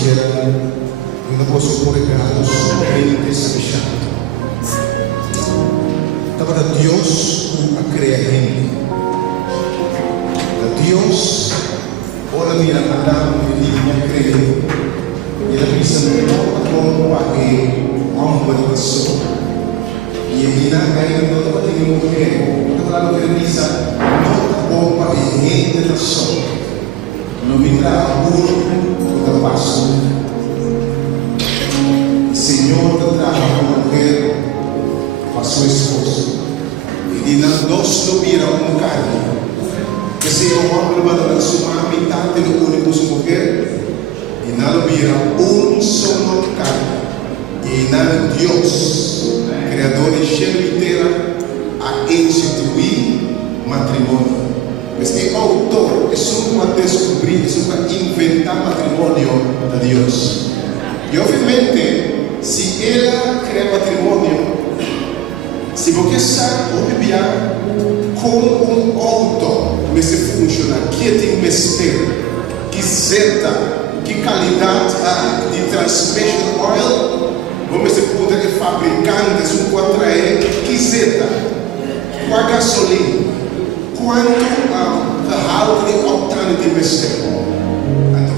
sera non posso pure pecados realmente sabichado. Para Dios a crear gente. Dios, ora mira Adam e a crear. E ela pensa no para que uma pessoa. E ele não cai no para ter mulher. Então claro que ele pensa no para que gente da só. Não me dá burro da paz. Senhor da uma mulher para sua esposa. E não nós não vira carne. Que se o homem vai dar sua metade do único mulher. E não vira só carne. E não Deus, Criador de céu e terra, a instituir matrimônio. Mas o autor é só para descobrir, é só para inventar matrimônio de Deus. E obviamente, se ela cria matrimônio, se você sabe ou Bíblia como autor, mas se funciona, que tem mistério, que zeta, que qualidade de transmission oil, vamos se poder fabricantes um contrair, que zeta, qual gasolina, quanto algo de octane de mistério.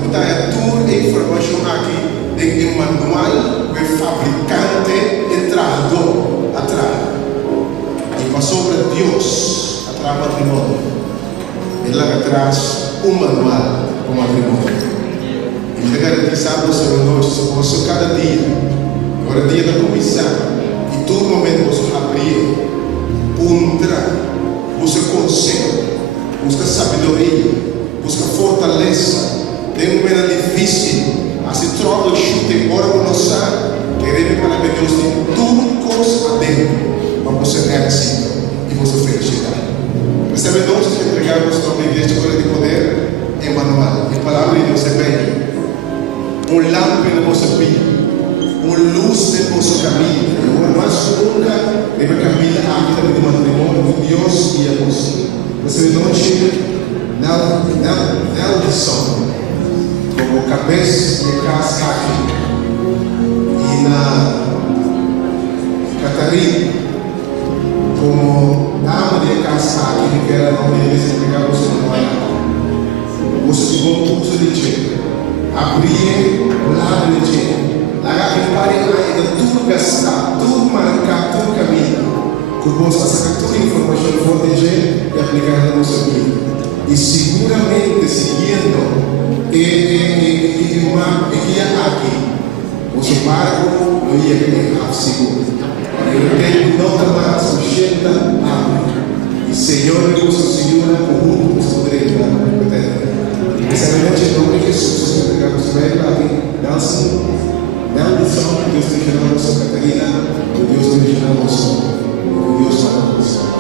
Então, está toda a informação aqui de manual de fabricante entrado atrás. E passou para Deus atrás do matrimônio. Ele lá atrás manual para o matrimônio. E me garantir sábado sobre nós, sobre cada dia. Agora dia da comissão. E todo momento você abrir, busca conselho, busca sabedoria, busca fortaleza. Tem um momento difícil. Assim troca o chute embora com nós queremos para que Deus tenha tudo coisa dentro para você êxito e você felicidade. Percebe nós que entregamos para a igreja de poder Emmanuel. E a palavra de Deus é bem lâmpada na vossa vida, luz no vosso caminho. Eu mais nunca deve caminhar a vida do matrimônio com Deus e a você. Percebe não lição. Como cabeça de casa aqui e na Catarina como dama de casa aqui que era não devia pegar você no trabalho você se bom curso de dia abrir o lado de dia lá que pare ainda tudo gastar tudo marcar tudo caminho que você passar toda a informação for de dia e aplicar na nossa vida e seguramente seguindo e uma guia aqui. O seu barco não ia ganhar seguro. Eu tenho nota mais 80 anos. E Senhor, eu sou segura por muito que você poderia dar. Essa noite, em nome de Jesus, você vai pegar o seu velho aqui. Dá uma lição que Deus te gerou na sua Catarina. Que Deus te gerou na sua. Que Deus fala com você.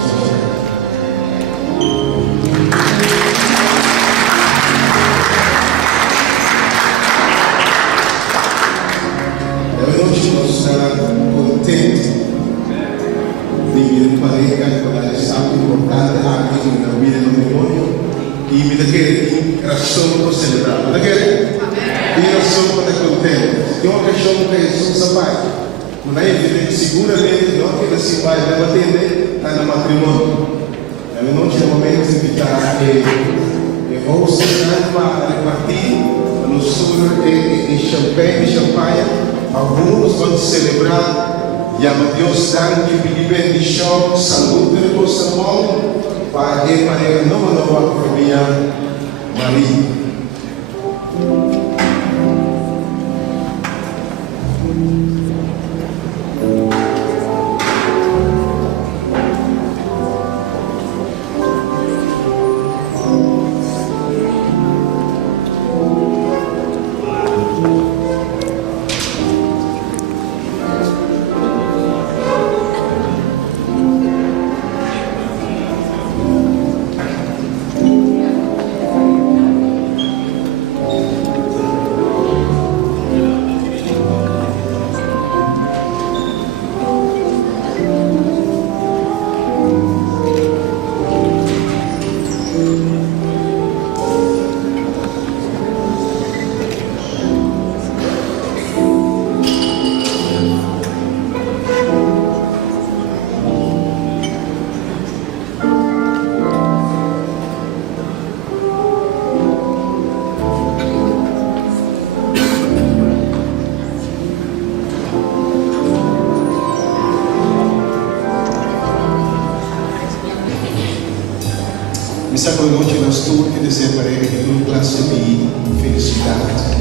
Seguramente não que assim vai atender no matrimônio. Eu não tinha momento de invitar que vou ensinar para repartir no sul em champanhe. Alguns vão celebrar e a Deus dá que pedir bendição, saúde de vossa mão para a nova família Maria. Essa noite nós tudo que desejaremos toda classe de felicidade,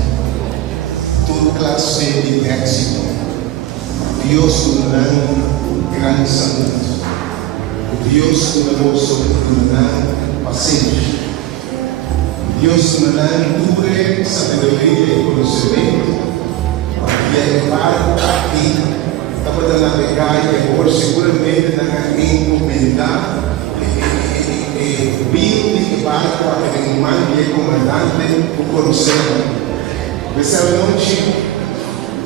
toda classe de êxito. Deus nos dá grande saúde. Deus nos dá paciência. Deus nos dá pura sabedoria e conhecimento. E é claro aqui, estava dando a navegar e agora seguramente na encomendar e barco aquele irmão e comandante o conselho. Essa noite,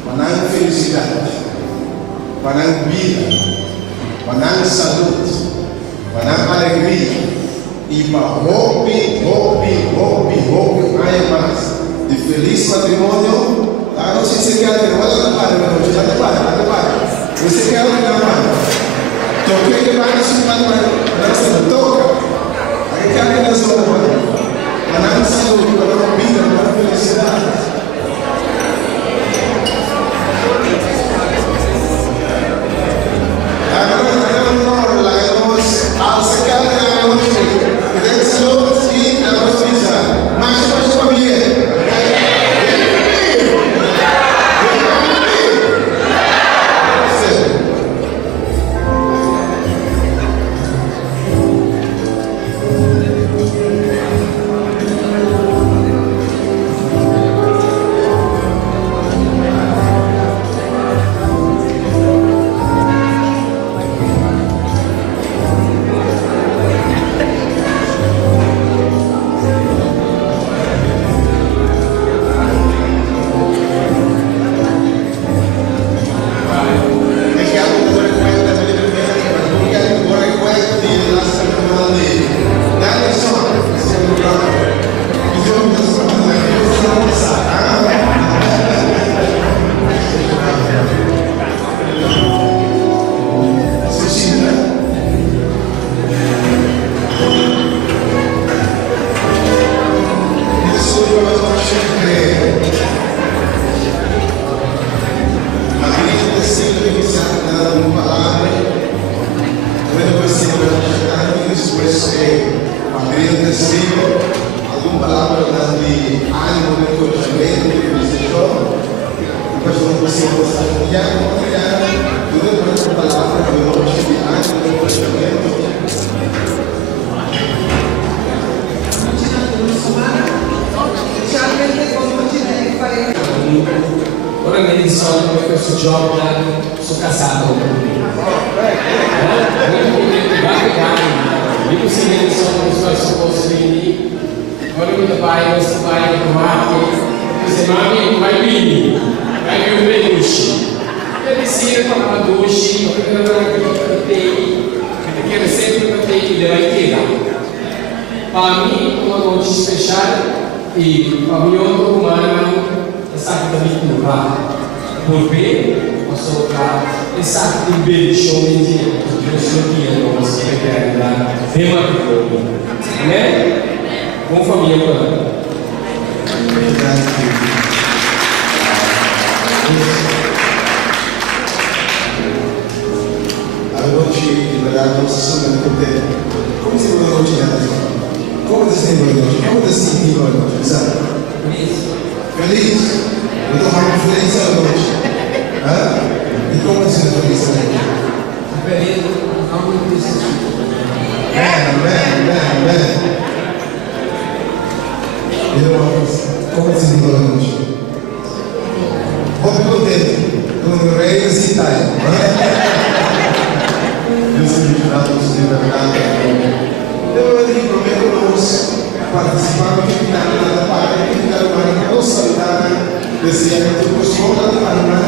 para dar felicidade, para dar vida, para dar saúde, para dar alegria e para roupe mais de feliz matrimônio. Ah, não sei se você quer que não vai lá para, você quer que não vai. Toquei que vai se não toca. Aí quer que nós vamos para dar saúde, para dar vida, para dar felicidade. Ora mi risolvo per questo gioco, sono casato. Non potete fare, io così mi risolvo i suoi supposti, volevo da fare questo paio di tomati, queste mani, vai bini, vai più benucci. Per di sera parlava dolci, perché non erano più per te, perché era sempre per te della chiesa. Per me, una noce speciale, e pavilhão humano sabe também curvar por bem a sua e sabe que bem show de filosofia nossa que é da tema né com família para a noite de verdade nossa semana que tem como se vai hoje como você tem hoje como você tem hoje sabe feliz eu estou falando feliz à noite. E como você está feliz à noite? Feliz, algo desse Amém. Como você está à noite? Muito contente. Com reis e Itália. Deus me ajuda de verdade. Eu lhe prometo participar do que está na parte que está na nossa vida. Desse ano, eu sou da